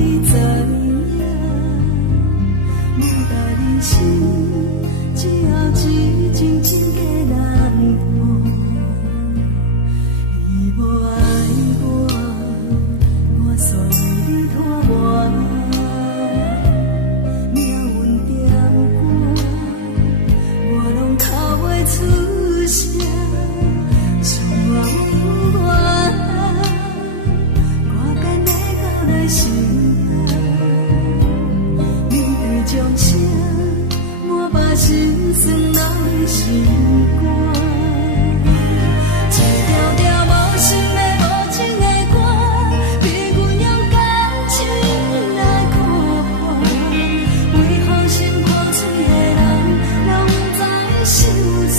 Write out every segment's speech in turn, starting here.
你知影，无代人生，只有一情真假难破。你无爱我，我煞为你拖磨。命运点歌，我拢哭袂出声，想我有我。心啊，面对掌声，满把心酸留在心肝。一条条无心的无情的歌，比阮用感情来看破。为何心破碎的人，拢不知心酸？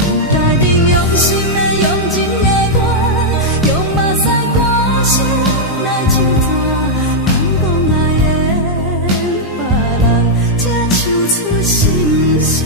无代人用心的用情的歌，用目屎来唱歌，敢讲爱缘别人，才唱出心声。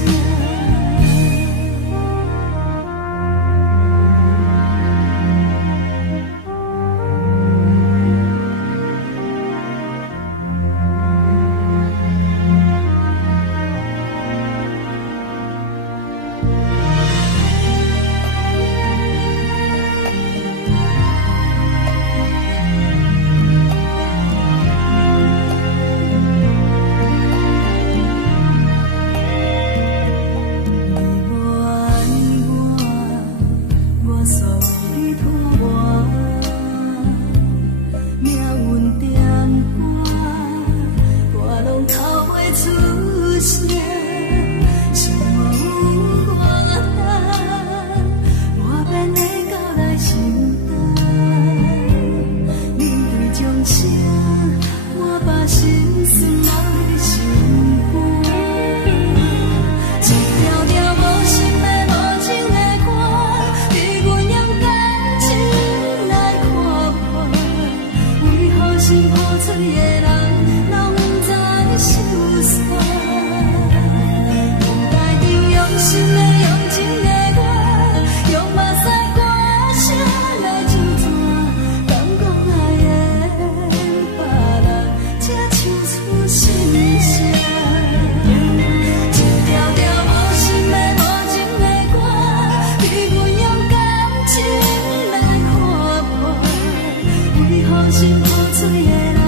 心破碎的人。